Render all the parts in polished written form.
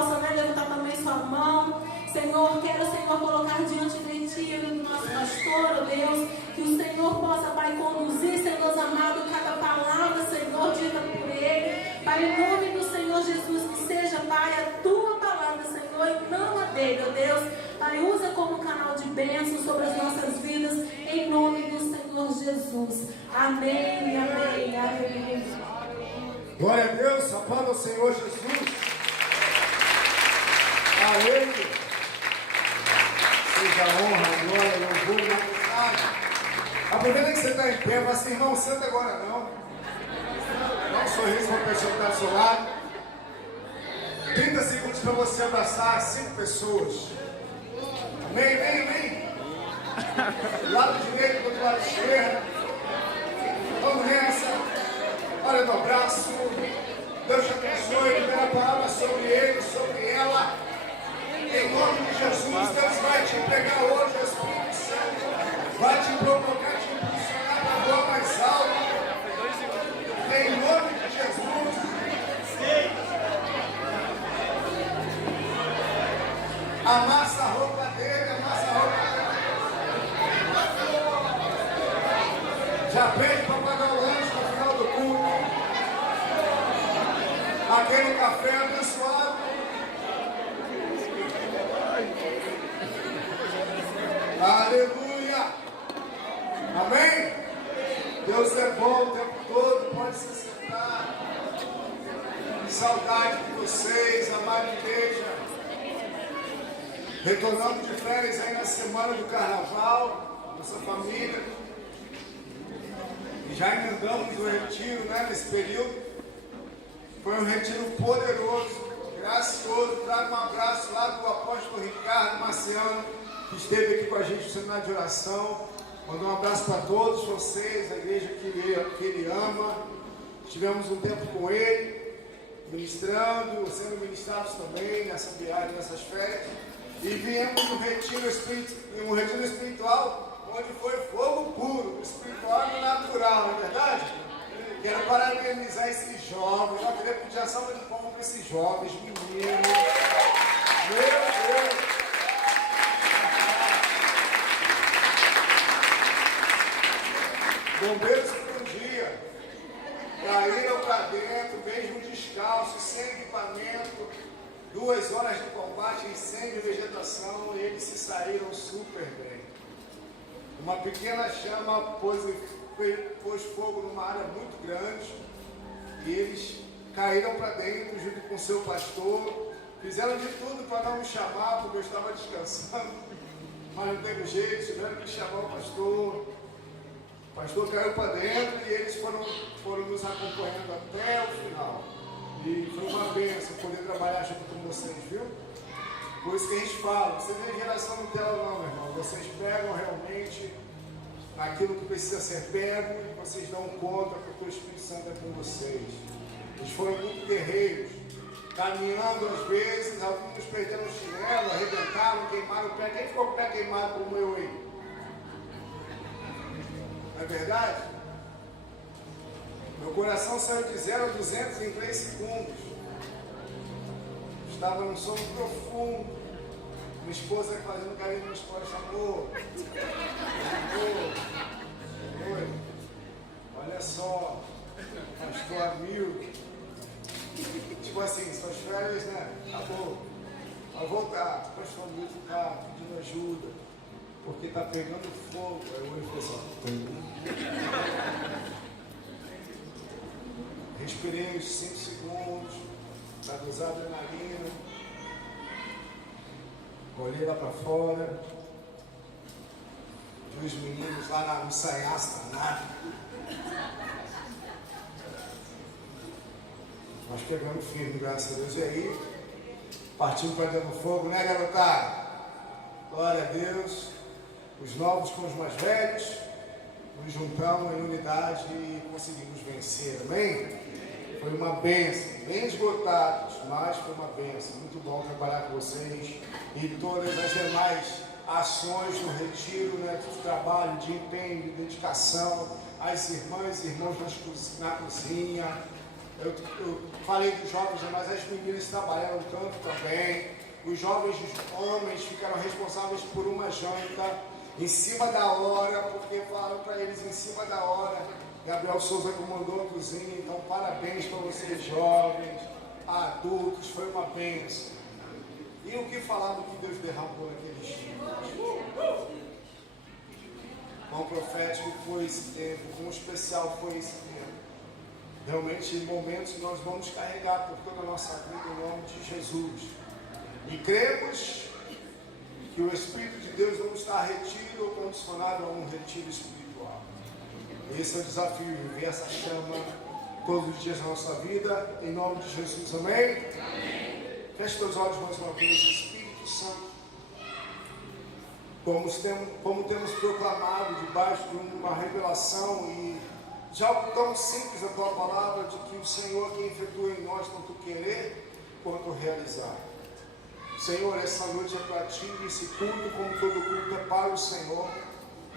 possa, né, levantar também sua mão. Senhor, quero, Senhor, colocar diante de Ti, do nosso pastor, ó Deus, que o Senhor possa, Pai, conduzir, Senhor amado, cada palavra, Senhor, dita por Ele. Pai, em nome do Senhor Jesus, que seja, Pai, a Tua palavra, Senhor, e não a dele, ó Deus. Pai, usa como canal de bênção sobre as nossas vidas, em nome do Senhor Jesus. Amém, amém, amém. Glória a Deus, aplauda ao Senhor Jesus. Aleluia. Seja a honra, a glória, o louvor, a majestade. Aproveita que você está em pé, mas irmão, senta agora não. Dá um sorriso para a pessoa que está ao seu lado. 30 segundos para você abraçar 5 pessoas. Amém, amém, amém. Do lado direito, do lado esquerdo. Vamos nessa. Olha no abraço. Deus te abençoe. Primeira palavra sobre ele, sobre ela. Em nome de Jesus, Deus vai te empregar hoje, o Espírito Santo. Vai te provocar, te impulsionar para a voar mais alto. Em nome de Jesus. Amassa a roupa dele, amassa a roupa dele. Já pede para pagar o lanche no final do culto. Aquele café abençoado. Aleluia. Amém? Deus é bom o tempo todo. Pode se sentar. Saudade de vocês, amada igreja. Retornamos de férias aí na semana do carnaval, nossa família. E já emendamos o retiro, né, nesse período. Foi um retiro poderoso, gracioso. Trago um abraço lá do apóstolo Ricardo Marciano, que esteve aqui com a gente no seminário de oração. Mandou um abraço para todos vocês, a igreja que ele ama. Tivemos um tempo com ele, ministrando, sendo ministrados também nessa viagem, nessas férias. E viemos no retiro espiritual, onde foi fogo puro, espiritual e natural, não é verdade? Quero parabenizar esses jovens. Eu queria pedir a salva de palmas para esses jovens, meninos. Meu Deus! Bombeiros por um dia caíram para dentro, mesmo descalços, sem equipamento, 2 horas de combate, incêndio e vegetação, e eles se saíram super bem. Uma pequena chama pôs fogo numa área muito grande, e eles caíram para dentro junto com seu pastor, fizeram de tudo para não me chamar, porque eu estava descansando, mas não teve jeito, tiveram que chamar o pastor. O pastor caiu para dentro e eles foram nos acompanhando até o final. E foi uma bênção poder trabalhar junto com vocês, viu? Por isso que a gente fala, vocês não é geração Nutella não, meu irmão. Vocês pegam realmente aquilo que precisa ser pego e vocês dão conta porque o Espírito Santo é com vocês. Eles foram muito guerreiros, caminhando às vezes, alguns perderam o chinelo, arrebentaram, queimaram o pé. Quem ficou com o pé queimado como eu aí? Não é verdade? Meu coração saiu de 0 a 200 em 3 segundos. Estava num sono profundo. Minha esposa fazendo carinho nas costas, amor. Oi. Olha só, pastor amigo. Tipo assim, suas férias, né? Acabou. Vai voltar. Pastor amigo está pedindo ajuda. Porque está pegando fogo. Aí eu olho assim, respirei uns 5 segundos, traduzir a adrenalina, olhei lá para fora, vi os meninos lá no saiaço danado. Nós pegamos firme, graças a Deus, e aí partimos para dentro do fogo, né, garotada? Glória a Deus, os novos com os mais velhos, nos juntamos em unidade e conseguimos vencer, amém? Foi uma bênção, bem esgotados, mas foi uma bênção. Muito bom trabalhar com vocês e todas as demais ações no retiro, né, de trabalho, de empenho, de dedicação, as irmãs e irmãos na cozinha, Eu falei dos jovens, mas as meninas trabalharam tanto também. Os jovens homens ficaram responsáveis por uma janta em cima da hora, porque falaram para eles em cima da hora. Gabriel Souza comandou a cozinha, então parabéns para vocês jovens, adultos, foi uma bênção. E o que falar do que Deus derramou naqueles dias? Quão profético foi esse tempo, quão especial foi esse tempo. Realmente, em momentos que nós vamos carregar por toda a nossa vida em nome de Jesus. E cremos que o Espírito de Deus não está retido ou condicionado a um retiro espiritual. Esse é o desafio, viver essa chama todos os dias da nossa vida, em nome de Jesus, amém? Amém. Feche teus olhos mais uma vez, Espírito Santo. Como temos proclamado debaixo de uma revelação e de algo tão simples a tua palavra, de que o Senhor que efetua em nós tanto querer quanto realizar. Senhor, essa noite é para ti, esse culto, como todo culto, é para o Senhor.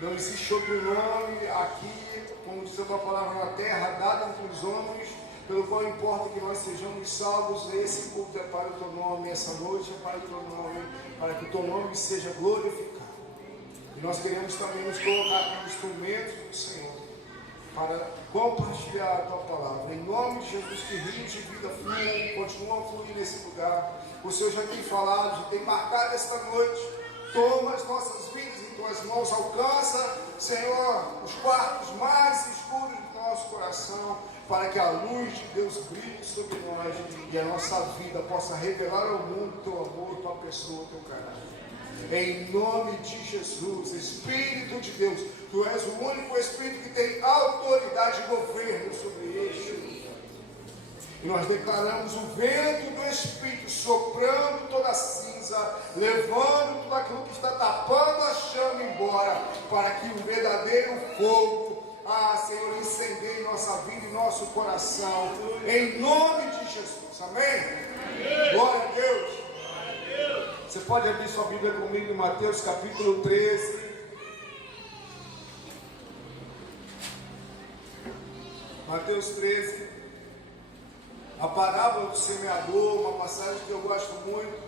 Não existe outro nome aqui, como diz a tua palavra, na terra, dada entre os homens, pelo qual importa que nós sejamos salvos. Esse culto é para o teu nome, essa noite é para o teu nome, para que o teu nome seja glorificado. E nós queremos também nos colocar como instrumentos do Senhor, para compartilhar a tua palavra. Em nome de Jesus, que rios de vida fluam, continuam a fluir nesse lugar. O Senhor já tem falado, já tem marcado esta noite. Toma as nossas vidas em tuas mãos, alcança, Senhor, os quartos mais escuros do nosso coração, para que a luz de Deus brilhe sobre nós e a nossa vida possa revelar ao mundo teu amor, tua pessoa, teu caráter. Em nome de Jesus, Espírito de Deus, tu és o único Espírito que tem autoridade e governo sobre este. E nós declaramos o vento do Espírito soprando toda a cinza, levando tudo aquilo que está tapando a chama embora, para que o verdadeiro fogo, Senhor, incendeie nossa vida e nosso coração. Em nome de Jesus, amém? Amém. Glória a Deus. Você pode abrir sua Bíblia comigo em Mateus capítulo 13. Mateus 13. A parábola do semeador, uma passagem que eu gosto muito.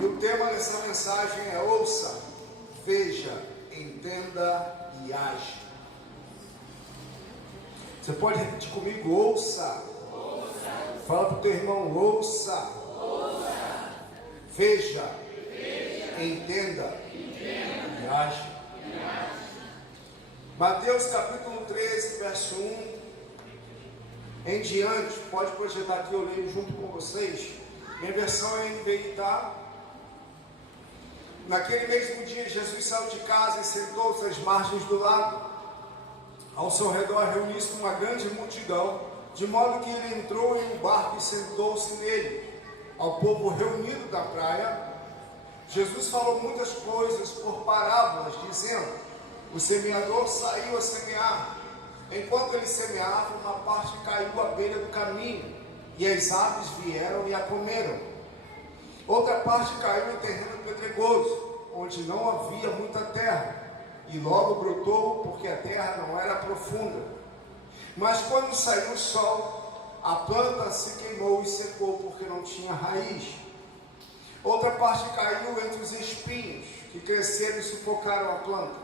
E o tema dessa mensagem é: ouça, veja, entenda e age. Você pode repetir comigo: ouça. Fala para o teu irmão: ouça. Veja, entenda e age. Mateus capítulo 13, verso 1 em diante, pode projetar aqui, eu leio junto com vocês. Minha versão é NVI, tá? Naquele mesmo dia, Jesus saiu de casa e sentou-se às margens do lago. Ao seu redor reuniu-se uma grande multidão, de modo que ele entrou em um barco e sentou-se nele. Ao povo reunido da praia, Jesus falou muitas coisas por parábolas, dizendo: o semeador saiu a semear. Enquanto ele semeava, uma parte caiu à beira do caminho, e as aves vieram e a comeram. Outra parte caiu em terreno pedregoso, onde não havia muita terra, e logo brotou, porque a terra não era profunda. Mas quando saiu o sol, a planta se queimou e secou, porque não tinha raiz. Outra parte caiu entre os espinhos, que cresceram e sufocaram a planta.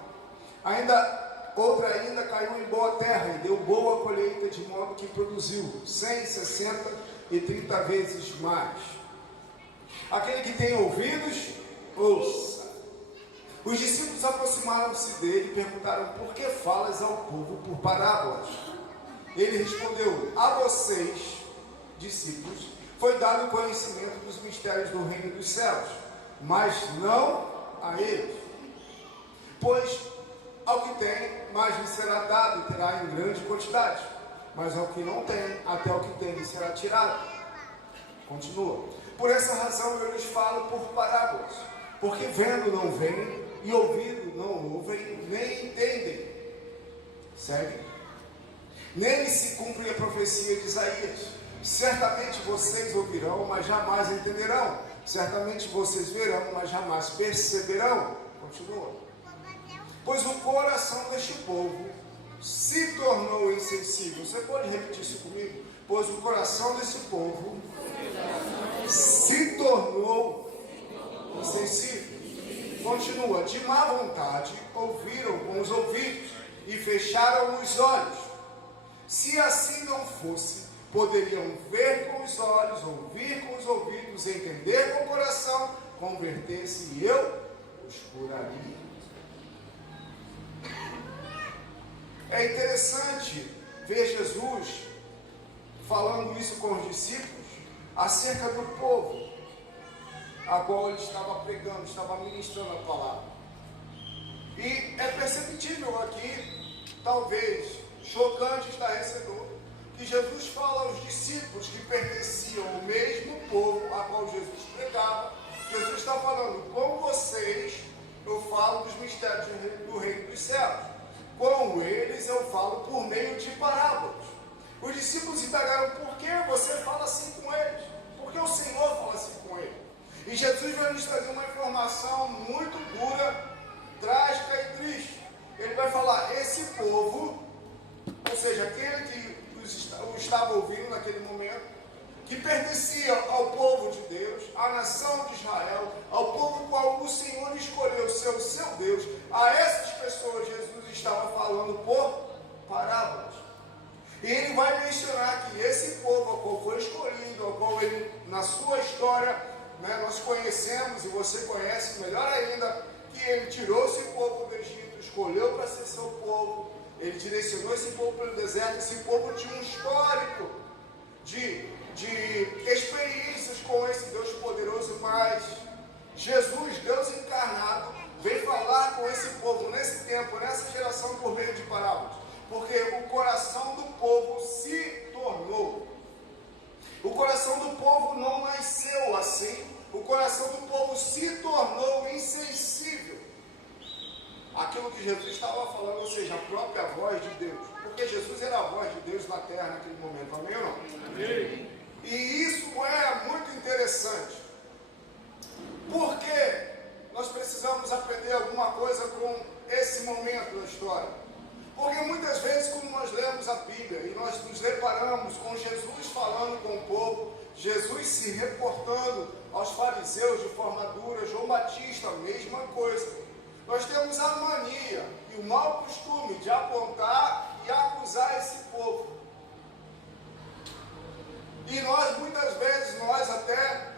Outra ainda caiu em boa terra e deu boa colheita, de modo que produziu 100, 60 e 30 vezes mais. Aquele que tem ouvidos, ouça. Os discípulos aproximaram-se dele e perguntaram: por que falas ao povo por parábolas? Ele respondeu: a vocês, discípulos, foi dado o conhecimento dos mistérios do reino dos céus, mas não a eles. Pois ao que tem, mais lhe será dado e terá em grande quantidade, mas ao que não tem, até o que tem lhe será tirado. Continua: por essa razão eu lhes falo por parábolas, porque vendo não veem, e ouvindo não ouvem, nem entendem. Segue. Nele se cumpre a profecia de Isaías: certamente vocês ouvirão, mas jamais entenderão. Certamente vocês verão, mas jamais perceberão. Continua: pois o coração deste povo se tornou insensível. Você pode repetir isso comigo? pois o coração desse povo se tornou insensível. Continua, de má vontade ouviram com os ouvidos e fecharam os olhos. Se assim não fosse, poderiam ver com os olhos, ouvir com os ouvidos, entender com o coração, converter-se e eu os curaria. É interessante ver Jesus falando isso com os discípulos acerca do povo a qual ele estava pregando, estava ministrando a palavra. E é perceptível aqui, talvez chocante, estarrecedor, que Jesus fala aos discípulos que pertenciam ao mesmo povo a qual Jesus pregava. Jesus está falando, com vocês eu falo dos mistérios do reino dos céus, com eles eu falo por meio de parábolas. Os discípulos indagaram, por que você fala assim com eles? Por que o Senhor fala assim com eles? E Jesus vai nos trazer uma informação muito dura, trágica e triste. Ele vai falar, esse povo, ou seja, aquele que o estava ouvindo naquele momento, que pertencia ao povo de Deus, à nação de Israel, ao povo qual o Senhor escolheu ser o seu Deus, a essas pessoas Jesus estava falando por parábolas. E ele vai mencionar que esse povo ao qual foi escolhido, ao qual ele, na sua história, nós conhecemos, e você conhece melhor ainda, que ele tirou esse povo do Egito, escolheu para ser seu povo, ele direcionou esse povo pelo deserto. Esse povo tinha um histórico de experiências com esse Deus poderoso, mas Jesus, Deus encarnado, veio falar com esse povo nesse tempo, nessa geração, por meio de parábolas, porque o coração do povo se tornou. O coração do povo não nasceu assim, o coração do povo se tornou insensível àquilo que Jesus estava falando, ou seja, a própria voz de Deus, porque Jesus era a voz de Deus na terra naquele momento, amém ou não? Amém. E isso é muito interessante, porque nós precisamos aprender alguma coisa com esse momento da história. Porque muitas vezes, quando nós lemos a Bíblia e nós nos deparamos com Jesus falando com o povo, Jesus se reportando aos fariseus de forma dura, João Batista, a mesma coisa. Nós temos a mania e o mau costume de apontar e acusar esse povo. E nós, muitas vezes, nós até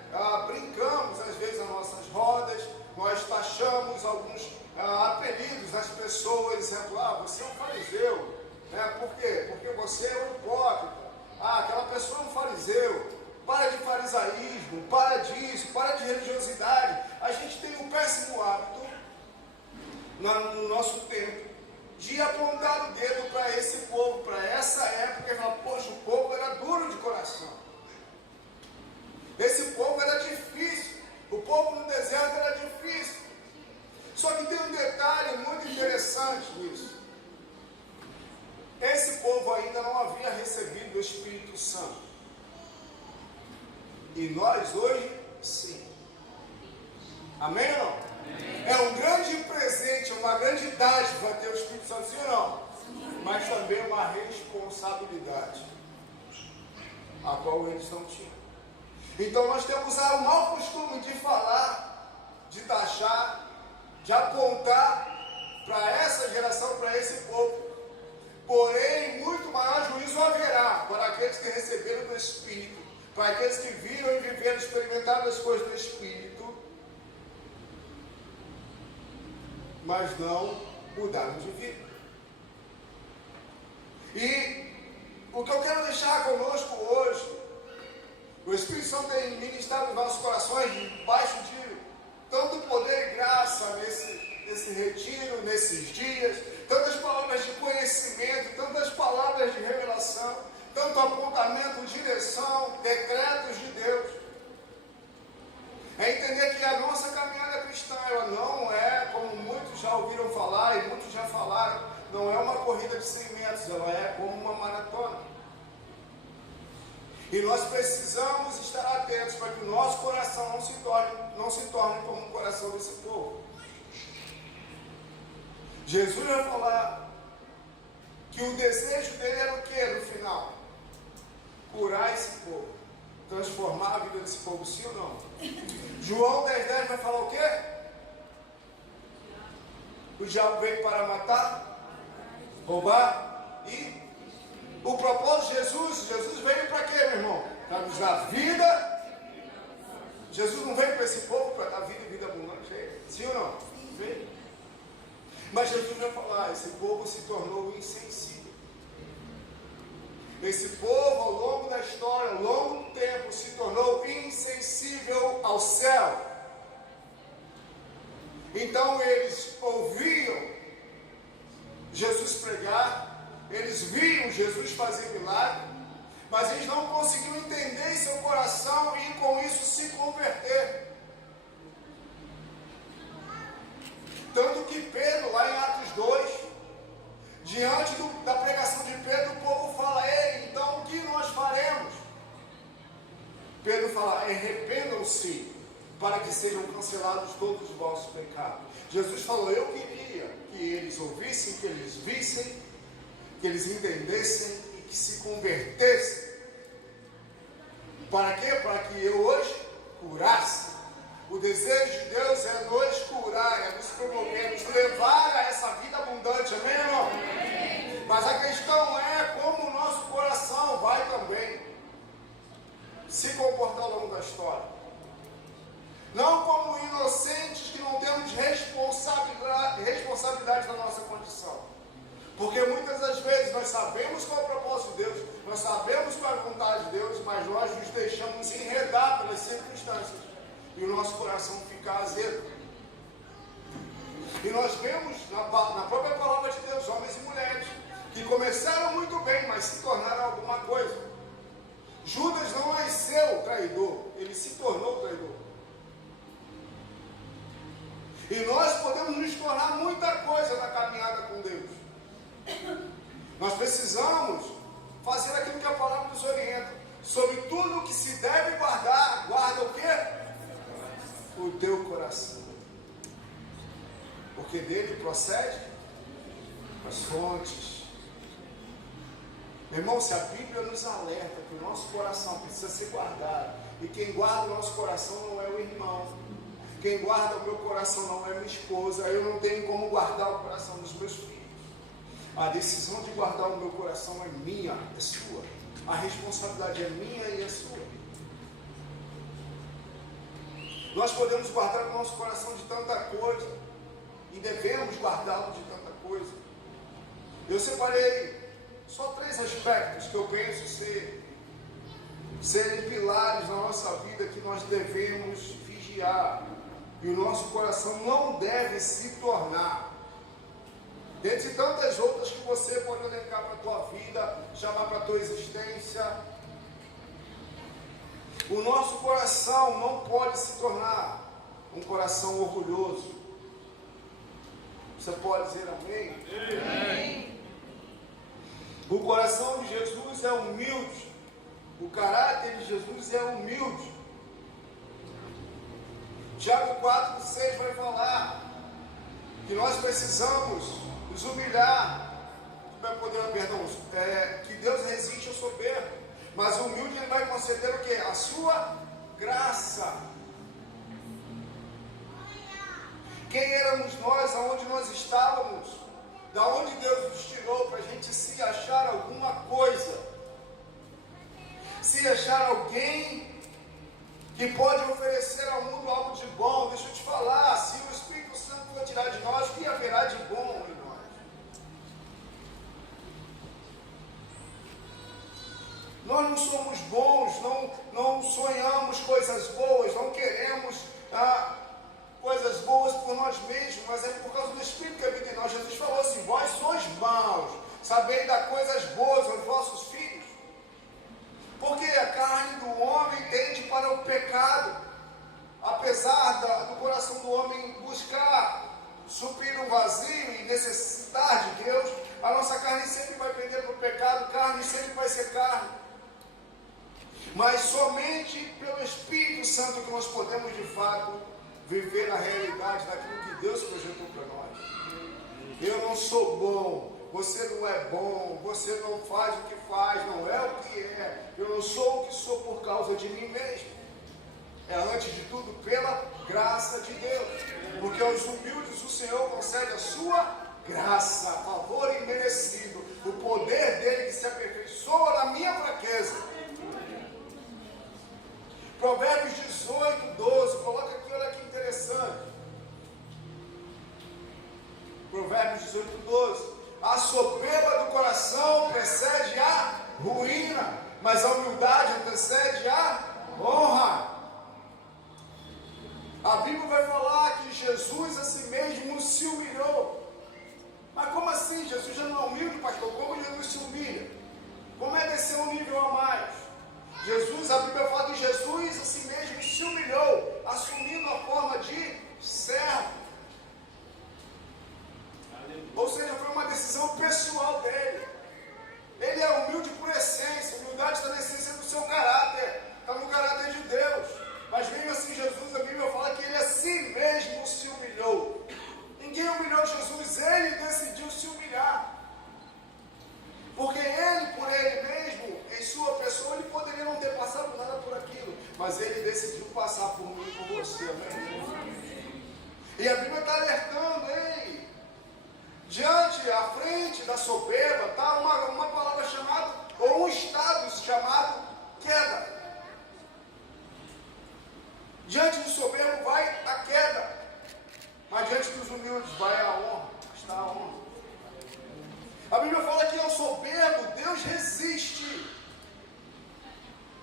brincamos, às vezes, nas nossas rodas, nós taxamos alguns apelidos das pessoas, dizendo, você é um fariseu, né? Por quê? Porque você é um hipócrita, aquela pessoa é um fariseu, para de farisaísmo, para disso, para de religiosidade. A gente tem um péssimo hábito, no nosso tempo, de apontar o dedo para esse povo, para essa época, e falar, poxa, o povo era duro de coração, esse povo era difícil, o povo no deserto era difícil. Só que tem um detalhe muito interessante nisso. Esse povo ainda não havia recebido o Espírito Santo. E nós hoje, sim. Amém ou não? Amém. É um grande presente, uma grande dádiva ter o Espírito Santo, sim ou não? Sim. Mas também uma responsabilidade, a qual eles não tinham. Então nós temos o mau costume de falar, de taxar, de apontar para essa geração, para esse povo. Porém, muito maior juízo haverá para aqueles que receberam do Espírito, para aqueles que viram e viveram, experimentaram as coisas do Espírito, mas não mudaram de vida. E o que eu quero deixar conosco hoje, o Espírito Santo tem ministrado nos nossos corações debaixo de tanto poder e graça nesse retiro, nesses dias, tantas palavras de conhecimento, tantas palavras de revelação, tanto apontamento, direção, decretos de Deus. É entender que a nossa caminhada cristã, ela não é, como muitos já ouviram falar e muitos já falaram, não é uma corrida de 100 metros, ela é como uma maratona. E nós precisamos estar atentos para que o nosso coração não se torne como o coração desse povo. Jesus vai falar que o desejo dele era o que no final? curar esse povo, transformar a vida desse povo, sim ou não? João 10,10 vai falar o quê? O diabo veio para matar, roubar e o propósito de Jesus veio para quê, meu irmão? Para nos dar vida. Jesus não veio para esse povo para dar vida e vida abundante, sim ou não? Veio. Mas Jesus vai falar, esse povo se tornou insensível. Esse povo, ao longo da história, ao longo do tempo, se tornou insensível ao céu. Então eles ouviam Jesus pregar, eles viam Jesus fazer milagre, mas eles não conseguiam entender em seu coração e com isso se converter. Tanto que Pedro, lá em Atos 2, diante da pregação de Pedro, o povo fala: ei, então o que nós faremos? Pedro fala: arrependam-se, para que sejam cancelados todos os vossos pecados. Jesus falou: eu queria que eles ouvissem, que eles vissem, que eles entendessem e que se convertessem. Para quê? Para que eu hoje curasse. O desejo de Deus é nos curar, é nos promover, nos levar a essa vida abundante, amém, irmão? Amém. Mas a questão é como o nosso coração vai também se comportar ao longo da história. Não como inocentes que não temos responsabilidade da nossa condição. Porque muitas das vezes nós sabemos qual é o propósito de Deus, nós sabemos qual é a vontade de Deus, mas nós nos deixamos enredar pelas circunstâncias. E o nosso coração fica azedo. E nós vemos na própria palavra de Deus, homens e mulheres, que começaram muito bem, mas se tornaram alguma coisa. Judas não nasceu traidor, ele se tornou traidor. E nós podemos nos tornar muita coisa na caminhada com Deus. Nós precisamos fazer aquilo que a palavra nos orienta. Sobre tudo o que se deve guardar, guarda o quê? O teu coração. Porque dele procede as fontes. Meu irmão, se a Bíblia nos alerta que o nosso coração precisa ser guardado, e quem guarda o nosso coração não é o irmão, quem guarda o meu coração não é minha esposa, eu não tenho como guardar o coração dos meus filhos. A decisão de guardar o meu coração é minha, é sua. A responsabilidade é minha e é sua. Nós podemos guardar o nosso coração de tanta coisa, e devemos guardá-lo de tanta coisa. Eu separei só 3 aspectos que eu penso serem pilares na nossa vida que nós devemos vigiar, e o nosso coração não deve se tornar. Dentre tantas outras que você pode elencar para a tua vida, chamar para a tua existência, o nosso coração não pode se tornar um coração orgulhoso. Você pode dizer amém? Amém. O coração de Jesus é humilde. O caráter de Jesus é humilde. Tiago 4,6 vai falar que nós precisamos nos humilhar, que Deus resiste ao soberbo, mas o humilde ele vai conceder o quê? A sua graça. Quem éramos nós, aonde nós estávamos, da onde Deus nos tirou para a gente se achar alguma coisa, se achar alguém que pode oferecer ao mundo algo de bom. Deixa eu te falar, se o Espírito Santo for tirar de nós, o que haverá de bom em nós? Nós não somos bons, não sonhamos coisas boas, não queremos coisas boas por nós mesmos, mas é por causa do Espírito que habita em nós. Jesus falou assim: vós sois maus, sabei dar coisas boas aos vossos filhos. Porque a carne do homem tende para o pecado, apesar do coração do homem buscar suprir um vazio e necessitar de Deus, a nossa carne sempre vai pender para o pecado, carne sempre vai ser carne. Mas somente pelo Espírito Santo que nós podemos de fato viver a realidade daquilo que Deus projetou para nós. Eu não sou bom, você não é bom, você não faz o que faz, não é o que é. Eu não sou o que sou por causa de mim mesmo. É antes de tudo pela graça de Deus. Porque aos humildes o Senhor concede a sua graça, favor imerecido. O poder dele que se aperfeiçoa na minha fraqueza. Provérbios 18, 12. Coloca aqui, olha que interessante. Provérbios 18, 12. A soberba do coração precede a ruína, mas a humildade antecede a honra. A Bíblia vai falar que Jesus a si mesmo se humilhou. Mas como assim? Jesus já não é humilde, pastor? Como Jesus se humilha? Como é descer um nível a mais? Jesus, a Bíblia fala que Jesus a si mesmo se humilhou, assumindo a forma de servo. Ou seja, foi uma decisão pessoal dele. Ele é humilde por essência. Humildade está na essência do seu caráter, está no caráter de Deus. Mas mesmo assim, Jesus, a Bíblia fala que ele a si mesmo se humilhou. Ninguém humilhou Jesus, ele decidiu se humilhar. Porque ele, por ele mesmo, em sua pessoa, ele poderia não ter passado nada por aquilo. Mas ele decidiu passar por mim e por você, amém? E a Bíblia está alertando, ei, diante, à frente da soberba, está uma palavra chamada, ou um estado chamado queda. Diante do soberbo vai a queda, mas diante dos humildes vai a honra, está a honra. A Bíblia fala que ao soberbo Deus resiste.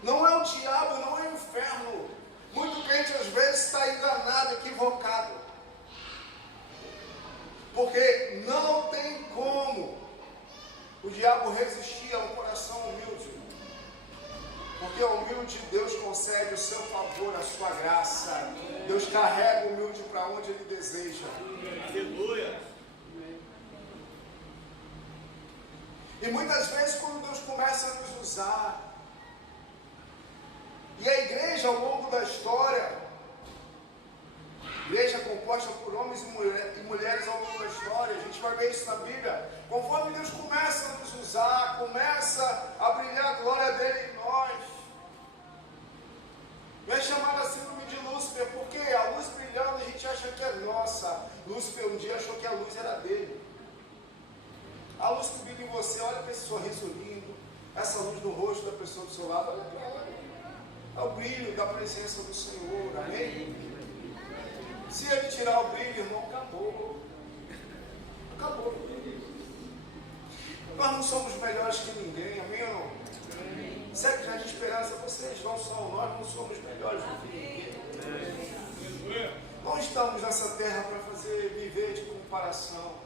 Não é o diabo, não é o inferno. Muito crente às vezes está enganado, equivocado. Porque não tem como o diabo resistir a um coração humilde. Porque o humilde, Deus concede o seu favor, a sua graça. Deus carrega o humilde para onde Ele deseja. Aleluia. E muitas vezes quando Deus começa a nos usar, e a igreja ao longo da história, igreja composta por homens e mulheres ao longo da história, a gente vai ver isso na Bíblia, conforme Deus começa a nos usar, começa a brilhar a glória dele em nós, é chamada a síndrome de Lúcifer, porque a luz brilhando a gente acha que é nossa. Lúcifer um dia achou que a luz era dele. A luz que brilha em você, olha para esse sorriso lindo, essa luz no rosto da pessoa do seu lado, olha para ela. É o brilho da presença do Senhor, amém? Se ele tirar o brilho, irmão, acabou. Acabou. Nós não somos melhores que ninguém, amém ou não? Segue já de esperança, vocês não são, nós não somos melhores do que ninguém. Não estamos nessa terra para viver de comparação.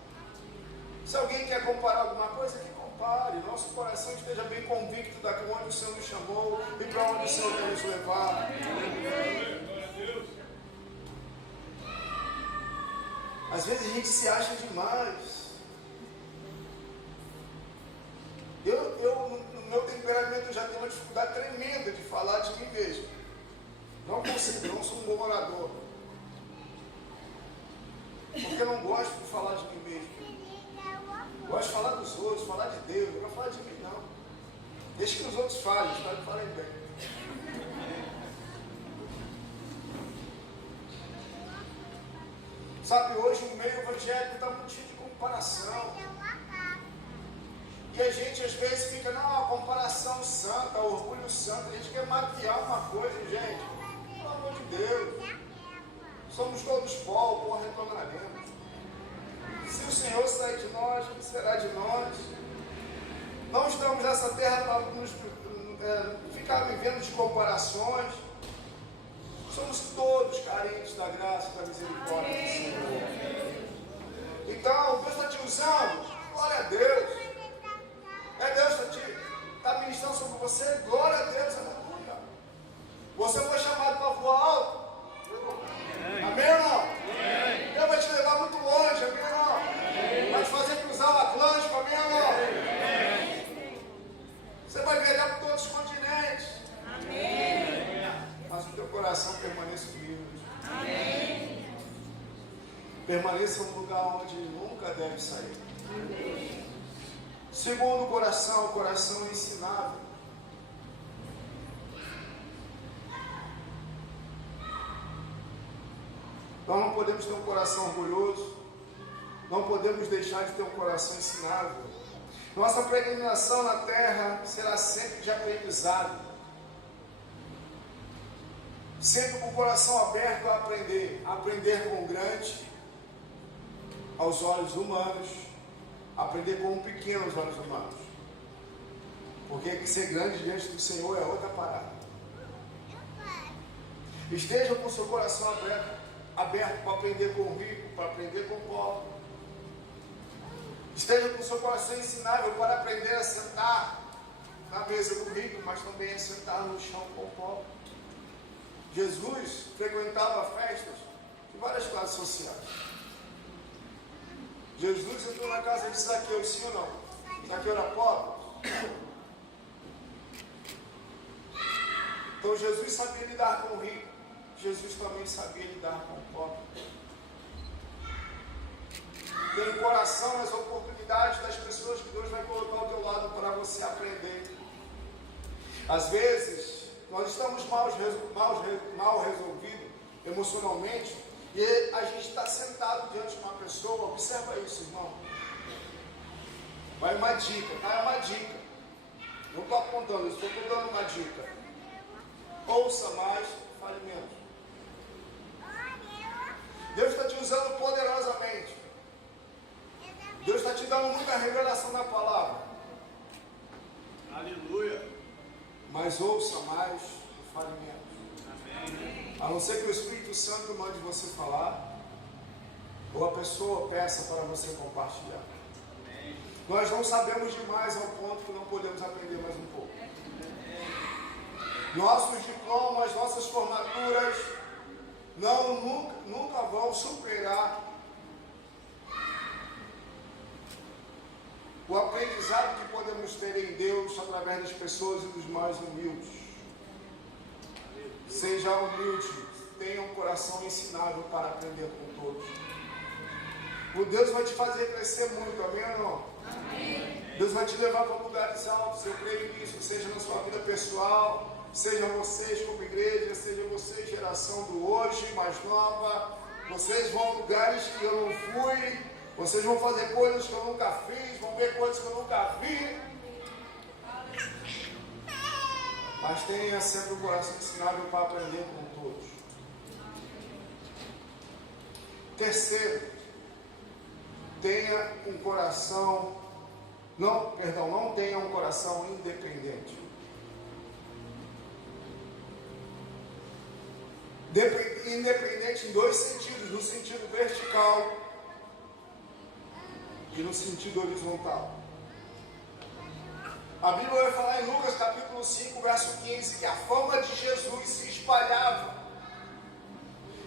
Se alguém quer comparar alguma coisa, que compare. Nosso coração esteja bem convicto da onde o Senhor nos chamou e para onde o Senhor quer nos levar. Às vezes a gente se acha demais. No meu temperamento, eu já tenho uma dificuldade tremenda de falar de mim mesmo. Não consigo, não sou um bom orador. Porque eu não gosto de falar de mim mesmo. Gosto de falar dos outros, falar de Deus, não vou falar de mim não. Deixa que os outros falem, espero que falem bem. Sabe, hoje o meio evangélico está muito cheio de comparação. E a gente às vezes fica, não, a comparação santa, orgulho santo, a gente quer maquiar uma coisa, gente. Pelo amor de Deus. Somos todos pó retornaremos. Se o Senhor sair de nós, o que será de nós? Não estamos nessa terra para ficar vivendo de comparações. Somos todos carentes da graça e da misericórdia do Senhor. Então, Deus está te usando, glória a Deus. Deus está ministrando sobre você, glória a Deus, aleluia. Você foi chamado para voar alto. Amém ou não? Deus vai te levar muito longe, amém ou não? Vai te fazer cruzar o Atlântico, amém ou não? Você vai viajar por todos os continentes. Amém. Mas o teu coração permaneça humilde. Amém. Permaneça no lugar onde nunca deve sair. Amém. Segundo coração, coração ensinável. Nós não podemos ter um coração orgulhoso, não podemos deixar de ter um coração ensinável. Nossa peregrinação na terra será sempre de aprendizado, sempre com o coração aberto a aprender com o grande aos olhos humanos, aprender com o pequeno aos olhos humanos, porque ser grande diante do Senhor é outra parada. Esteja com o seu coração aberto para aprender com o rico, para aprender com o pobre. Esteja com o seu coração ensinável para aprender a sentar na mesa do rico, mas também a sentar no chão com o pobre. Jesus frequentava festas de várias classes sociais. Jesus entrou na casa de Zaqueu, sim ou não? Zaqueu era pobre? Então Jesus sabia lidar com o rico. Jesus também sabia lidar com o pobre. Ter coração nas oportunidades das pessoas que Deus vai colocar ao teu lado para você aprender. Às vezes, nós estamos mal resolvidos emocionalmente e a gente está sentado diante de uma pessoa. Observa isso, irmão. Vai uma dica, tá? É uma dica. Não estou apontando isso, estou dando uma dica. Ouça mais, fale menos. Deus está te usando poderosamente. Deus está te dando muita revelação na palavra. Aleluia. Mas ouça mais e fale menos. Amém. A não ser que o Espírito Santo mande você falar, ou a pessoa peça para você compartilhar. Amém. Nós não sabemos demais ao ponto que não podemos aprender mais um pouco. Nossos diplomas, nossas formaturas nunca vão superar o aprendizado que podemos ter em Deus através das pessoas e dos mais humildes. Seja humilde, tenha um coração ensinável para aprender com todos. O Deus vai te fazer crescer muito, amém ou não? Amém. Deus vai te levar para lugares altos, eu creio nisso, seja na sua vida pessoal, seja vocês como igreja, seja vocês geração do hoje, mais nova. Vocês vão a lugares que eu não fui. Vocês vão fazer coisas que eu nunca fiz, vão ver coisas que eu nunca vi. Mas tenha sempre o coração ensinável para aprender com todos. Terceiro, tenha um coração, não tenha um coração independente. Independente em dois sentidos, no sentido vertical e no sentido horizontal. A Bíblia vai falar em Lucas capítulo 5, verso 15, que a fama de Jesus se espalhava.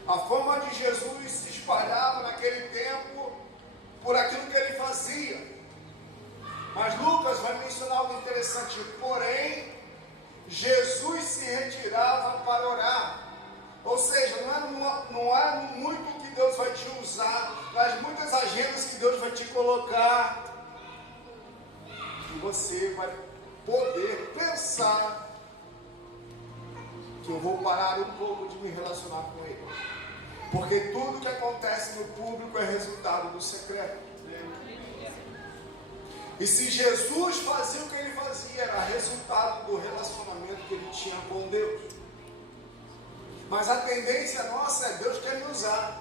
A fama de Jesus se espalhava naquele tempo por aquilo que ele fazia. Mas Lucas vai mencionar algo interessante. Porém, Jesus se retirava para orar. Ou seja, não é muito que Deus vai te usar, nas muitas agendas que Deus vai te colocar, que você vai poder pensar que eu vou parar um pouco de me relacionar com Ele. Porque tudo que acontece no público é resultado do secreto. E se Jesus fazia o que Ele fazia, era resultado do relacionamento que Ele tinha com Deus. Mas a tendência nossa é Deus quer me usar.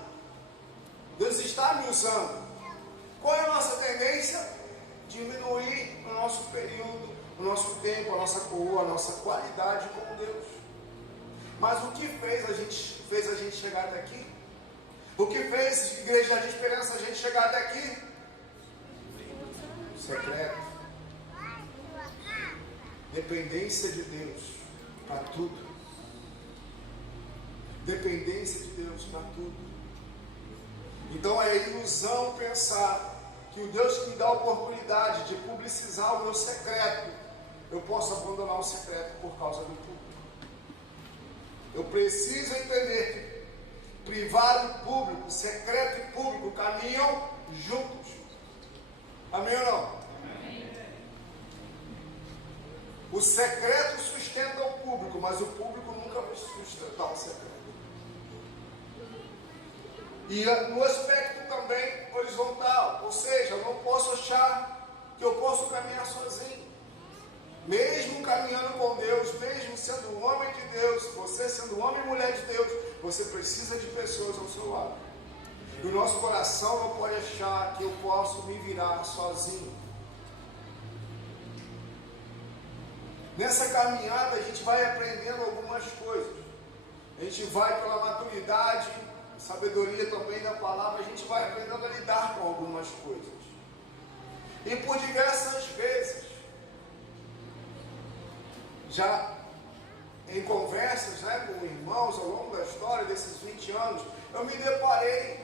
Deus está me usando. Qual é a nossa tendência? Diminuir o nosso período, o nosso tempo, a nossa coroa, a nossa qualidade com Deus. Mas o que fez a gente chegar até aqui? O que fez a Igreja de Esperança a gente chegar até aqui? Secreto. Dependência de Deus para tudo. Dependência de Deus para tudo. Então é ilusão pensar que o Deus que me dá a oportunidade de publicizar o meu secreto, eu posso abandonar o secreto por causa do público. Eu preciso entender que privado e público, secreto e público caminham juntos. Amém ou não? Amém. O secreto sustenta o público, mas o público nunca vai sustentar o secreto. E no aspecto também horizontal, ou seja, eu não posso achar que eu posso caminhar sozinho. Mesmo caminhando com Deus, mesmo sendo um homem de Deus, você sendo um homem e mulher de Deus, você precisa de pessoas ao seu lado. E o nosso coração não pode achar que eu posso me virar sozinho. Nessa caminhada a gente vai aprendendo algumas coisas. A gente vai pela maturidade, sabedoria também da palavra, a gente vai aprendendo a lidar com algumas coisas. E por diversas vezes, já em conversas, com irmãos ao longo da história desses 20 anos, eu me deparei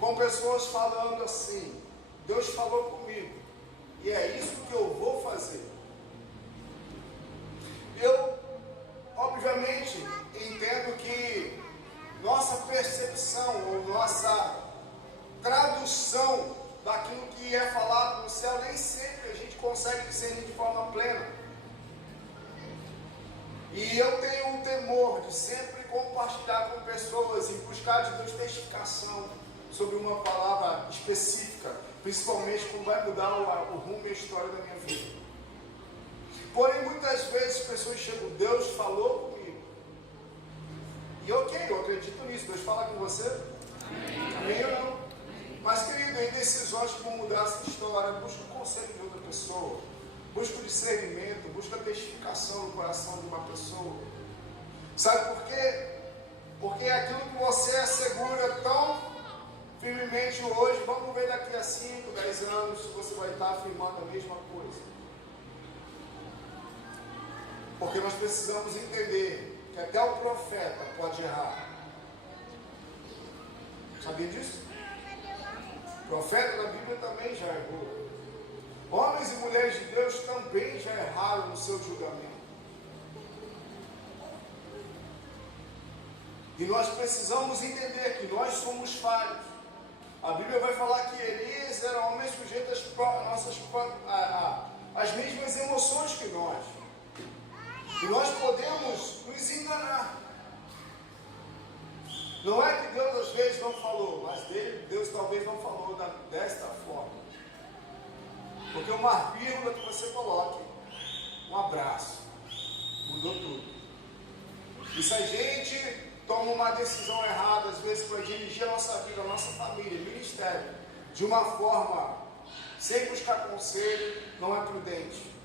com pessoas falando assim: Deus falou comigo e é isso que eu vou fazer. Eu, obviamente, entendo que nossa percepção ou nossa tradução daquilo que é falado no céu, nem sempre a gente consegue discernir de forma plena. E eu tenho um temor de sempre compartilhar com pessoas e buscar de Deus testificação sobre uma palavra específica, principalmente quando vai mudar o rumo e a história da minha vida. Porém, muitas vezes pessoas chegam: Deus falou comigo. E ok, eu acredito nisso. Deus fala com você? Amém ou não? Mas, querido, em decisões que vão mudar essa história, busca o conselho de outra pessoa. Busca o discernimento, busca a testificação no coração de uma pessoa. Sabe por quê? Porque é aquilo que você assegura tão firmemente hoje, vamos ver daqui a 5, 10 anos, se você vai estar afirmando a mesma coisa. Porque nós precisamos entender que até o profeta pode errar. Sabia disso? O profeta da Bíblia também já errou. Homens e mulheres de Deus também já erraram no seu julgamento. E nós precisamos entender que nós somos falhos. A Bíblia vai falar que Elias era um homem sujeito às mesmas emoções que nós. E nós podemos nos enganar. Não é que Deus às vezes não falou, mas Deus talvez não falou desta forma. Porque uma vírgula que você coloque, um abraço, mudou tudo. E se a gente toma uma decisão errada, às vezes, para dirigir a nossa vida, a nossa família, ministério, de uma forma sem buscar conselho, não é prudente.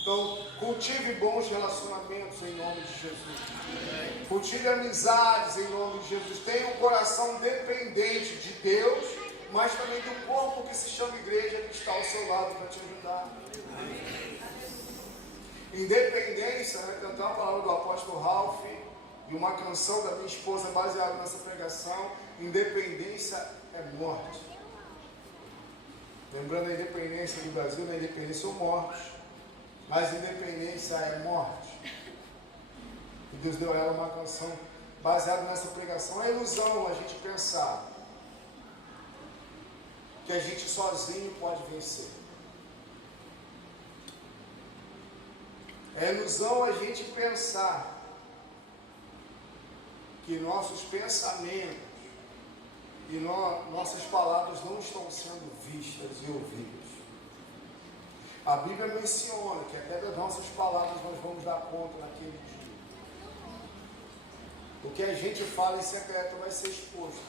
Então, cultive bons relacionamentos em nome de Jesus. Cultive amizades em nome de Jesus. Tenha um coração dependente de Deus, mas também do corpo que se chama igreja, que está ao seu lado para te ajudar. Independência, cantar a palavra do apóstolo Ralph e uma canção da minha esposa baseada nessa pregação: independência é morte. Lembrando a independência do Brasil, na independência são mortos. Mas independência é morte. E Deus deu a ela uma canção baseada nessa pregação. É ilusão a gente pensar que a gente sozinho pode vencer. É ilusão a gente pensar que nossos pensamentos e nossas palavras não estão sendo vistas e ouvidas. A Bíblia menciona que até das nossas palavras nós vamos dar conta naquele dia. O que a gente fala em secreto vai ser exposto.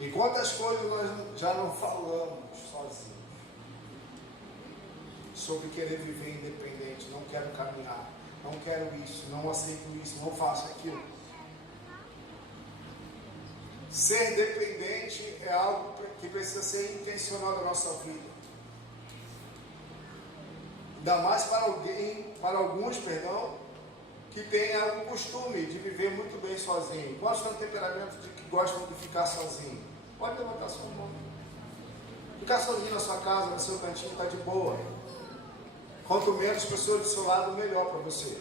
E quantas coisas nós já não falamos sozinhos sobre querer viver independente, não quero caminhar, não quero isso, não aceito isso, não faço aquilo. Ser dependente é algo que precisa ser intencional na nossa vida. Ainda mais para alguns, que têm o costume de viver muito bem sozinho. Gostam do temperamento de que gostam de ficar sozinho. Pode levantar sua mão. Ficar sozinho na sua casa, no seu cantinho, está de boa. Quanto menos pessoas do seu lado, melhor para você.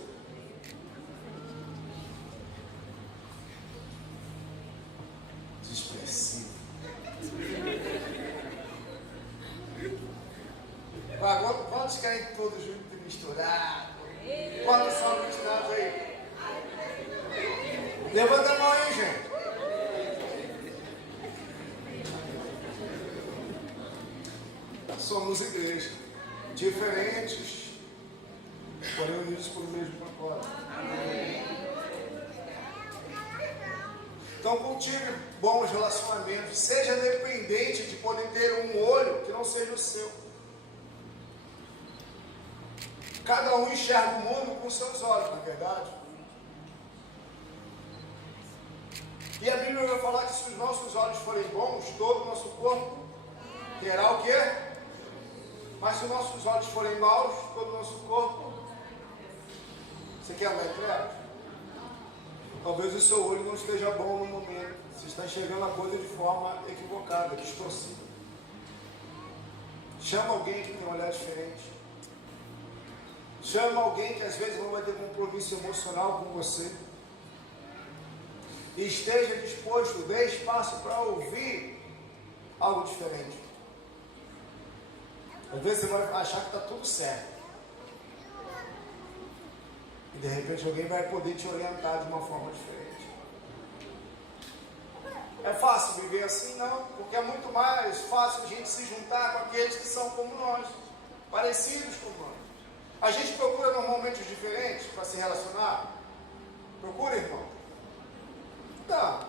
Expressivo. Agora, quantos querem todos juntos e misturados? Quantos são misturados aí? Levanta a mão aí, gente. Somos igreja, diferentes, porém unidos por o mesmo propósito. Então cultive bons relacionamentos, seja dependente de poder ter um olho que não seja o seu. Cada um enxerga o mundo com seus olhos, na verdade. E a Bíblia vai falar que se os nossos olhos forem bons, todo o nosso corpo terá o quê? Mas se os nossos olhos forem maus, todo o nosso corpo... Você quer andar em trevas? Talvez o seu olho não esteja bom no momento. Você está enxergando a coisa de forma equivocada, distorcida. Chama alguém que tem um olhar diferente. Chama alguém que às vezes não vai ter compromisso emocional com você. E esteja disposto, dê espaço para ouvir algo diferente. Às vezes você vai achar que está tudo certo. E de repente alguém vai poder te orientar de uma forma diferente. É fácil viver assim? Não, porque é muito mais fácil a gente se juntar com aqueles que são como nós, parecidos com nós. A gente procura normalmente diferentes para se relacionar? Procura, irmão? Não.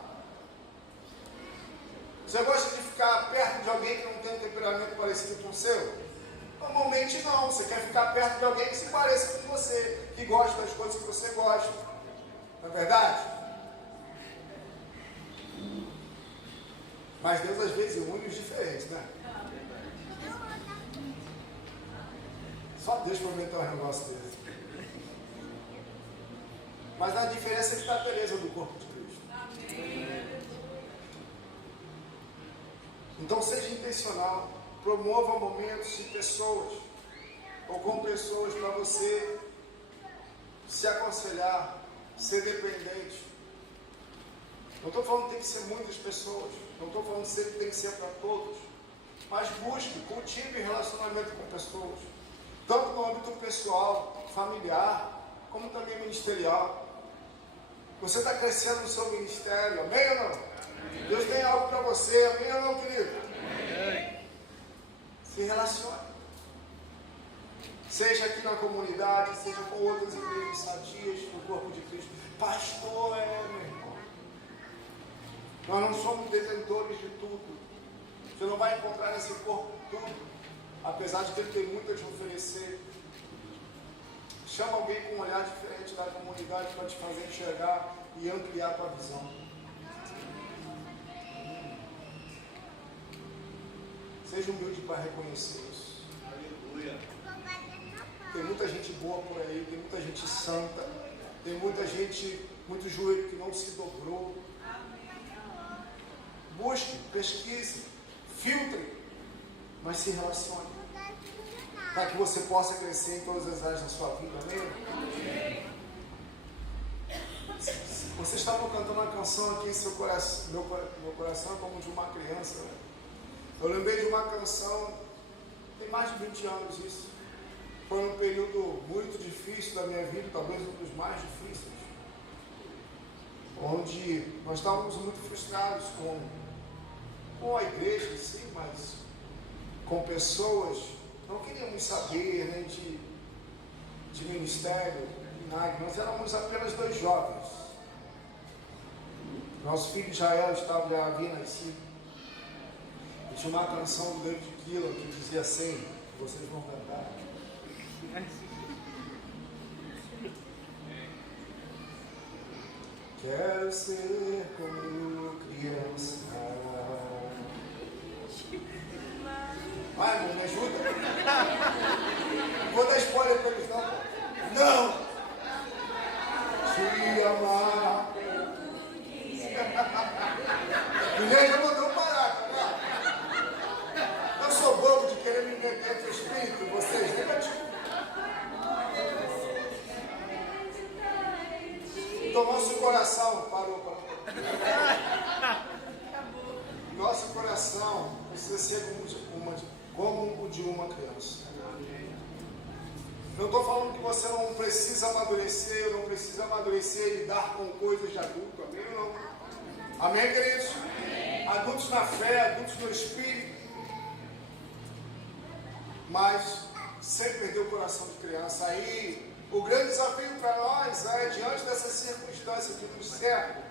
Você gosta de ficar perto de alguém que não tem um temperamento parecido com o seu? Normalmente não. Você quer ficar perto de alguém que se pareça com você, que gosta das coisas que você gosta. Não é verdade? Mas Deus às vezes une os diferentes, né? Só Deus para inventar um negócio desse. Mas a diferença está a beleza do corpo de Cristo. Então seja intencional. Promova momentos de pessoas ou com pessoas para você se aconselhar, ser dependente. Não estou falando que tem que ser muitas pessoas, não estou falando que tem que ser para todos, mas busque, cultive relacionamento com pessoas, tanto no âmbito pessoal, familiar, como também ministerial. Você está crescendo no seu ministério, amém ou não? Amém. Deus tem algo para você, amém ou não, querido? Amém. Se relacione. Seja aqui na comunidade, seja com outras igrejas sadias, no corpo de Cristo. Pastor, meu irmão. Nós não somos detentores de tudo. Você não vai encontrar nesse corpo tudo, apesar de que ele tem muito a te oferecer. Chama alguém com um olhar diferente da comunidade para te fazer enxergar e ampliar a tua visão. Seja humilde para reconhecer isso. Aleluia. Tem muita gente boa por aí, tem muita gente santa, tem muita gente, muito joelho que não se dobrou. Busque, pesquise, filtre, mas se relacione. Para que você possa crescer em todas as áreas da sua vida, amém? Vocês estavam cantando uma canção aqui em seu coração, meu coração é como de uma criança, né? Eu lembrei de uma canção, tem mais de 20 anos isso. Foi um período muito difícil da minha vida, talvez um dos mais difíceis. Onde nós estávamos muito frustrados com a igreja em si, mas com pessoas, não queríamos saber nem de ministério, de nada. Nós éramos apenas 2 jovens. Nosso filho Israel já havia nascido. E tinha uma canção do David Keelan que dizia assim, vocês vão cantar. Quero ser como criança. Vai, irmão, me ajuda. Vou dar spoiler para eles, não. Não! Te amar. Ninguém já mandou parar, tá? Eu sou bobo de querer me meter no espírito, vocês negativos. Então nosso coração parou. Nosso coração precisa ser como como o de uma criança. Não estou falando que você não precisa amadurecer, eu não preciso amadurecer e lidar com coisas de adulto, amém ou não? Amém, queridos? Amém. Adultos na fé, adultos no espírito, mas sem perder o coração de criança. Aí, o grande desafio para nós é, diante dessas circunstâncias que nos cercam,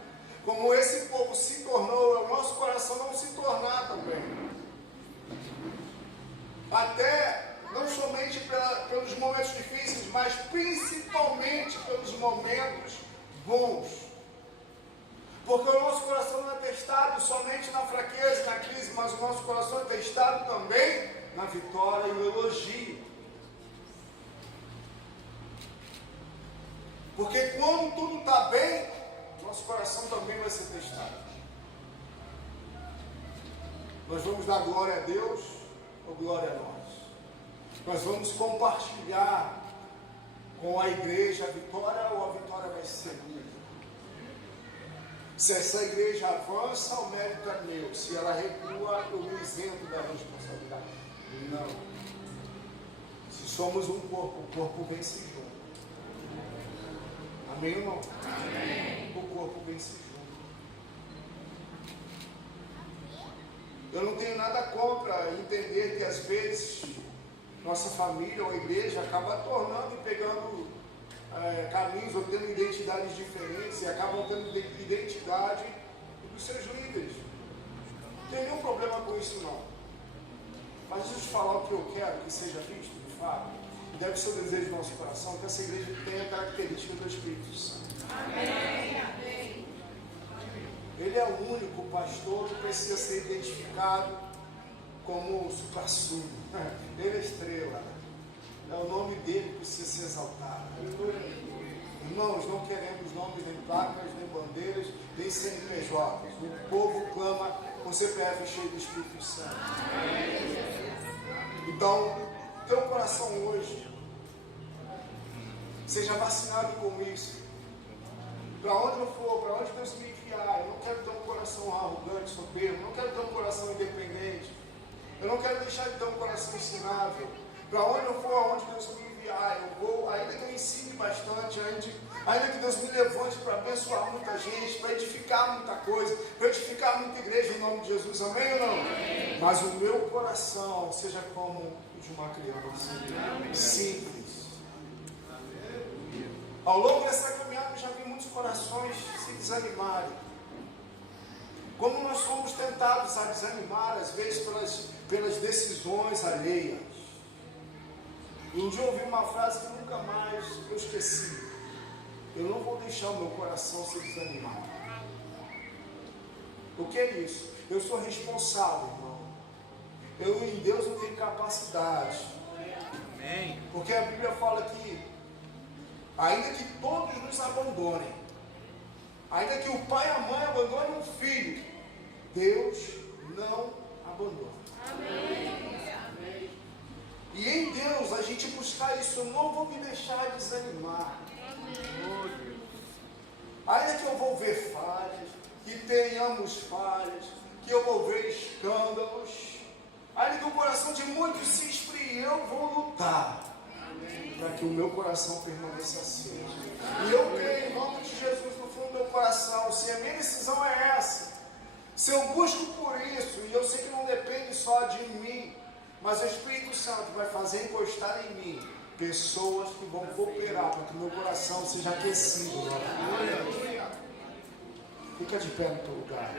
como esse povo se tornou, é o nosso coração não se tornar também. Até não somente pelos momentos difíceis, mas principalmente pelos momentos bons. Porque o nosso coração não é testado somente na fraqueza e na crise, mas o nosso coração é testado também na vitória e no elogio. Porque quando tudo está bem, nosso coração também vai ser testado. Nós vamos dar glória a Deus ou glória a nós? Nós vamos compartilhar com a igreja a vitória ou a vitória vai ser minha? Se essa igreja avança, o mérito é meu. Se ela recua, eu me isento da responsabilidade. Não. Se somos um corpo, o corpo vence junto. Amém ou não? Amém. O corpo vence junto. Eu não tenho nada contra entender que às vezes nossa família ou a igreja acaba tornando e pegando caminhos ou tendo identidades diferentes e acabam tendo identidade dos seus líderes. Não tem nenhum problema com isso não. Mas deixa eu te falar o que eu quero que seja visto, de fato. E deve ser o desejo do nosso coração que essa igreja tenha a característica do Espírito Santo. Amém. Ele é o único pastor que precisa ser identificado como o supra-sumo. Ele é estrela. É o nome dele que precisa ser exaltado. Irmãos, não queremos nomes, nem placas, nem bandeiras, nem CNPJ. O povo clama com CPF cheio do Espírito Santo. Então, teu coração hoje seja vacinado com isso. Para onde eu for, para onde Deus me enviar, eu não quero ter um coração arrogante, soberbo, não quero ter um coração independente. Eu não quero deixar de ter um coração ensinável. Para onde eu for, aonde Deus me enviar, eu vou, ainda que eu ensine bastante, ainda que Deus me levante para abençoar muita gente, para edificar muita coisa, para edificar muita igreja em nome de Jesus, amém ou não? Amém. Mas o meu coração seja como o de uma criança, simples. Ao longo dessa caminhada eu já vi muitos corações se desanimarem. Como nós somos tentados a desanimar, às vezes, pelas decisões alheias. E um dia eu ouvi uma frase que nunca mais eu esqueci. Eu não vou deixar o meu coração se desanimar. O que é isso? Eu sou responsável, irmão. Eu em Deus não tenho capacidade. Amém. Porque a Bíblia fala que, ainda que todos nos abandonem, ainda que o pai e a mãe abandonem um filho, Deus não abandona. Amém. E em Deus a gente buscar isso, eu não vou me deixar desanimar. Amém. Ainda que eu vou ver falhas, que tenhamos falhas, que eu vou ver escândalos, ainda que o coração de muitos se esfrie, eu vou lutar para que o meu coração permaneça aceso. E eu creio em nome de Jesus no fundo do meu coração, se a minha decisão é essa, se eu busco por isso, e eu sei que não depende só de mim, mas o Espírito Santo vai fazer encostar em mim pessoas que vão cooperar para que meu coração seja aquecido. Fica de pé no teu lugar.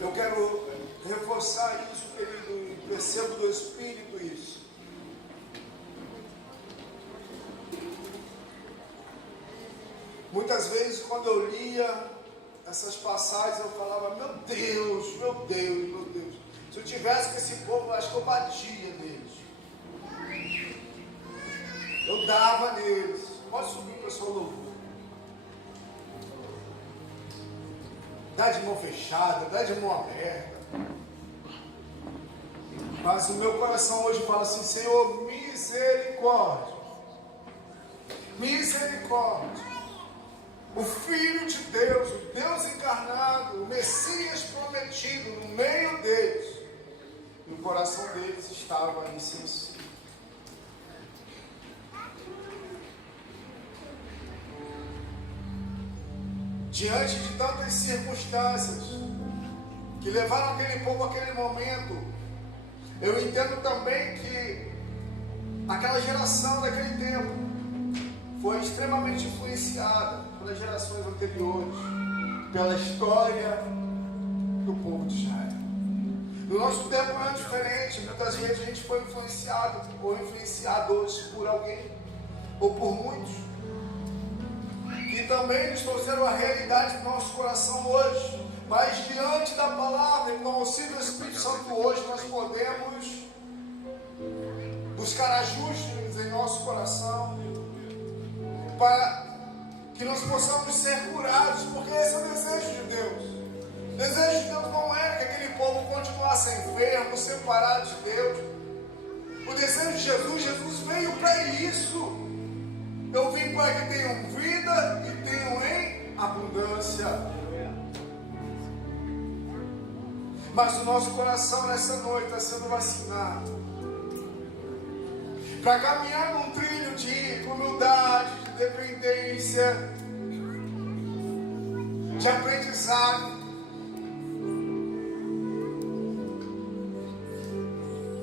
Eu quero reforçar isso, querido, e percebo do Espírito isso. Muitas vezes, quando eu lia essas passagens, eu falava, meu Deus, meu Deus, meu Deus. Se eu tivesse com esse povo, eu acho que eu batia neles. Eu dava neles. Pode subir, pessoal, louvor. Dá de mão fechada, dá de mão aberta. Mas o meu coração hoje fala assim, Senhor, misericórdia. Misericórdia. o Filho de Deus, o Deus encarnado, o Messias prometido no meio deles. E o coração deles estava insensível. Diante de tantas circunstâncias que levaram aquele povo àquele momento, eu entendo também que aquela geração daquele tempo foi extremamente influenciada pelas gerações anteriores, pela história do povo de Israel. No nosso tempo não é diferente. Muitas vezes a gente foi influenciado ou influenciados por alguém ou por muitos, que também nos trouxeram a realidade do nosso coração hoje. Mas diante da palavra e com o auxílio do Espírito Santo hoje, nós podemos buscar ajustes em nosso coração para que nós possamos ser curados, porque esse é o desejo de Deus. O desejo de Deus não é que aquele povo continuasse enfermo, separado de Deus. O desejo de Jesus veio para isso. Eu vim para que tenham vida e tenham em abundância. Mas o nosso coração nessa noite está sendo vacinado para caminhar num trilho de humildade, de dependência, de aprendizado.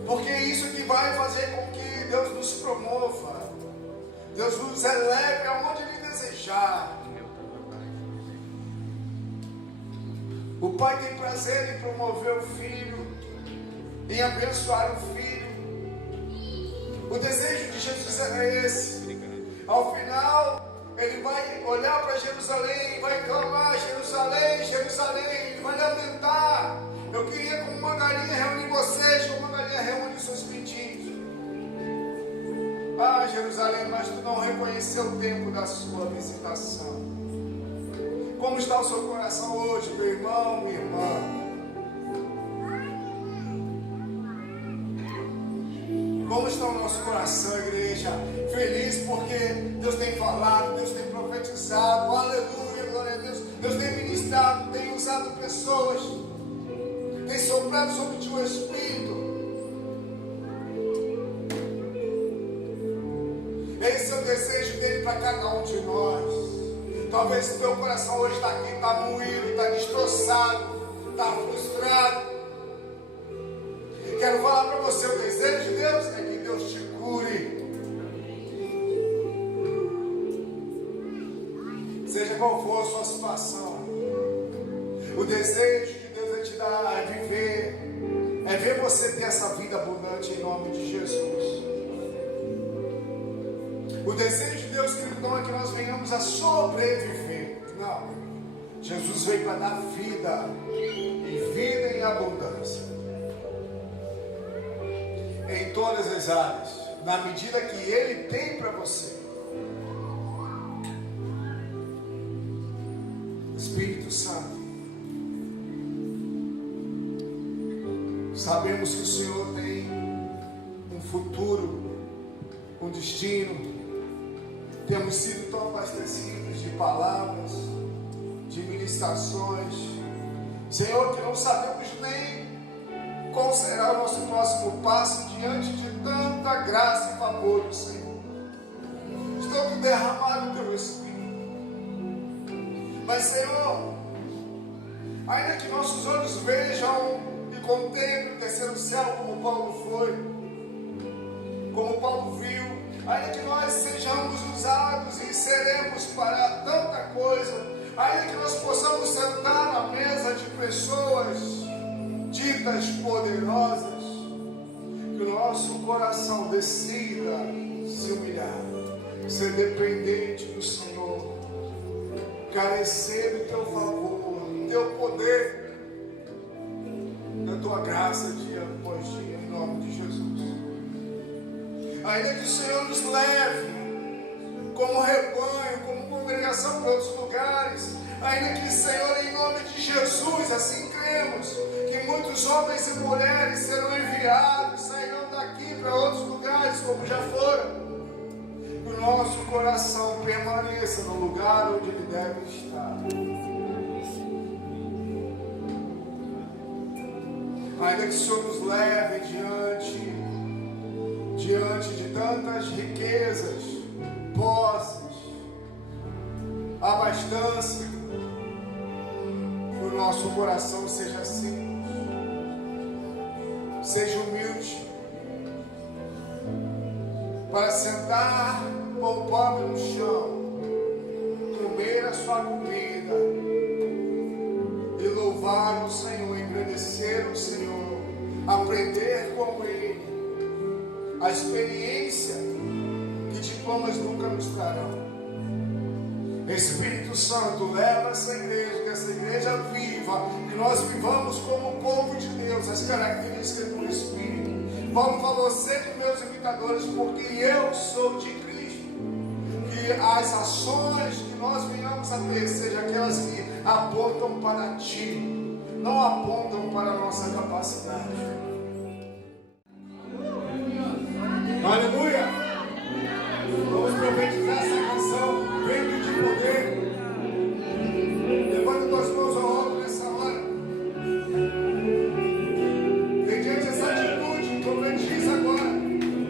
Porque é isso que vai fazer com que Deus nos promova, Deus nos eleve aonde Ele desejar. O Pai tem prazer em promover o Filho, em abençoar o Filho. O desejo de Jesus é esse. Ao final, Ele vai olhar para Jerusalém e vai clamar: Jerusalém, Jerusalém. Ele vai lamentar: eu queria como uma galinha reunir vocês, como uma galinha reúne seus pintinhos. Ah, Jerusalém, mas tu não reconheceu o tempo da sua visitação. Como está o seu coração hoje, meu irmão, minha irmã? Como está o nosso coração, igreja? Feliz porque Deus tem falado, Deus tem profetizado, aleluia, glória a Deus. Deus tem ministrado, tem usado pessoas, tem soprado sobre ti o Espírito. Esse é o desejo dele para cada um de nós. Talvez o teu coração hoje está aqui, está moído, está destroçado, está frustrado. Quero falar para você: o desejo de Deus é que Deus te cure. Seja qual for a sua situação, o desejo de Deus é te dar, é viver, é ver você ter essa vida abundante em nome de Jesus. O desejo de Deus, querido, não é que nós venhamos a sobreviver. Não. Jesus veio para dar vida, e vida em abundância. Em todas as áreas, na medida que Ele tem para você. Espírito Santo, sabemos que o Senhor tem um futuro, um destino. Temos sido tão abastecidos de palavras, de ministrações, Senhor, que não sabemos nem qual será o nosso próximo passo diante de tanta graça e favor do Senhor. Estou derramado pelo Espírito. Mas, Senhor, ainda que nossos olhos vejam e contemplem o terceiro céu como Paulo foi, como Paulo viu, ainda que nós sejamos usados e seremos para tanta coisa, ainda que nós possamos sentar na mesa de pessoas ditas poderosas, que o nosso coração decida se humilhar, ser dependente do Senhor, carecer do teu favor, do teu poder, da tua graça dia após dia, em nome de Jesus. Ainda que o Senhor nos leve como rebanho, como congregação para outros lugares, ainda que, Senhor, em nome de Jesus, assim cremos, que muitos homens e mulheres serão enviados, sairão daqui para outros lugares, como já foram. que o nosso coração permaneça no lugar onde ele deve estar. Ainda que o Senhor nos leve diante de tantas riquezas, posses, abastança, que o nosso coração seja simples, seja humilde, para sentar com o pobre no chão, comer a sua comida e louvar o Senhor, engrandecer o Senhor, aprender com Ele, a experiência que diplomas nunca nos trarão. Espírito Santo, leva essa igreja, que essa igreja viva, que nós vivamos como o povo de Deus, as características do Espírito. Paulo falou: sede meus imitadores, porque eu sou de Cristo. Que as ações que nós venhamos a ter sejam aquelas que apontam para Ti, não apontam para a nossa capacidade. Aleluia! Vamos profetizar essa canção, vento de poder. Levanta tuas mãos ao alto nessa hora. Mediante essa atitude, profetiza agora.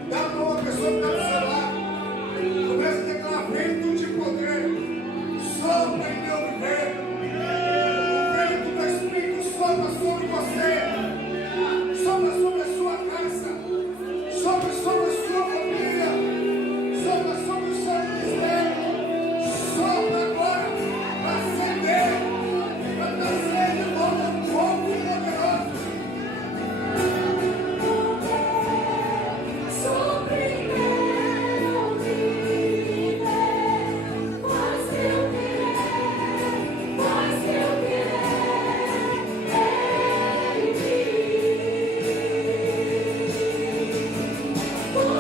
Dá a mão à pessoa que está do seu lado. Começa a declarar vento de poder. Sopra em meu viver. O vento do Espírito sopra sobre você. Sopra sobre a sua casa. Sopra sobre a sua família. Sopra sobre o seu ministério. Sopra agora para acender, para nascer de volta um fogo poderoso. Sobre meu viver, pois eu querer, em mim. Como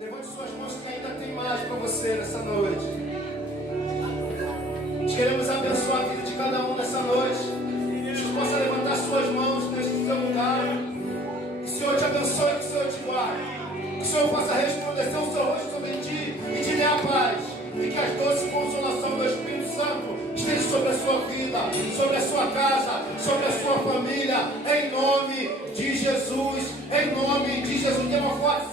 Levante suas mãos que ainda tem mais para você nessa noite. Queremos abençoar a vida de cada um nessa noite. Jesus possa levantar suas mãos neste seu lugar. Que o Senhor te abençoe, que o Senhor te guarde. Que o Senhor possa resplandecer o seu rosto sobre ti e te dê a paz. E que as doces consolação do Espírito Santo esteja sobre a sua vida, sobre a sua casa, sobre a sua família. Em nome de Jesus. Em nome de Jesus. Dê uma forte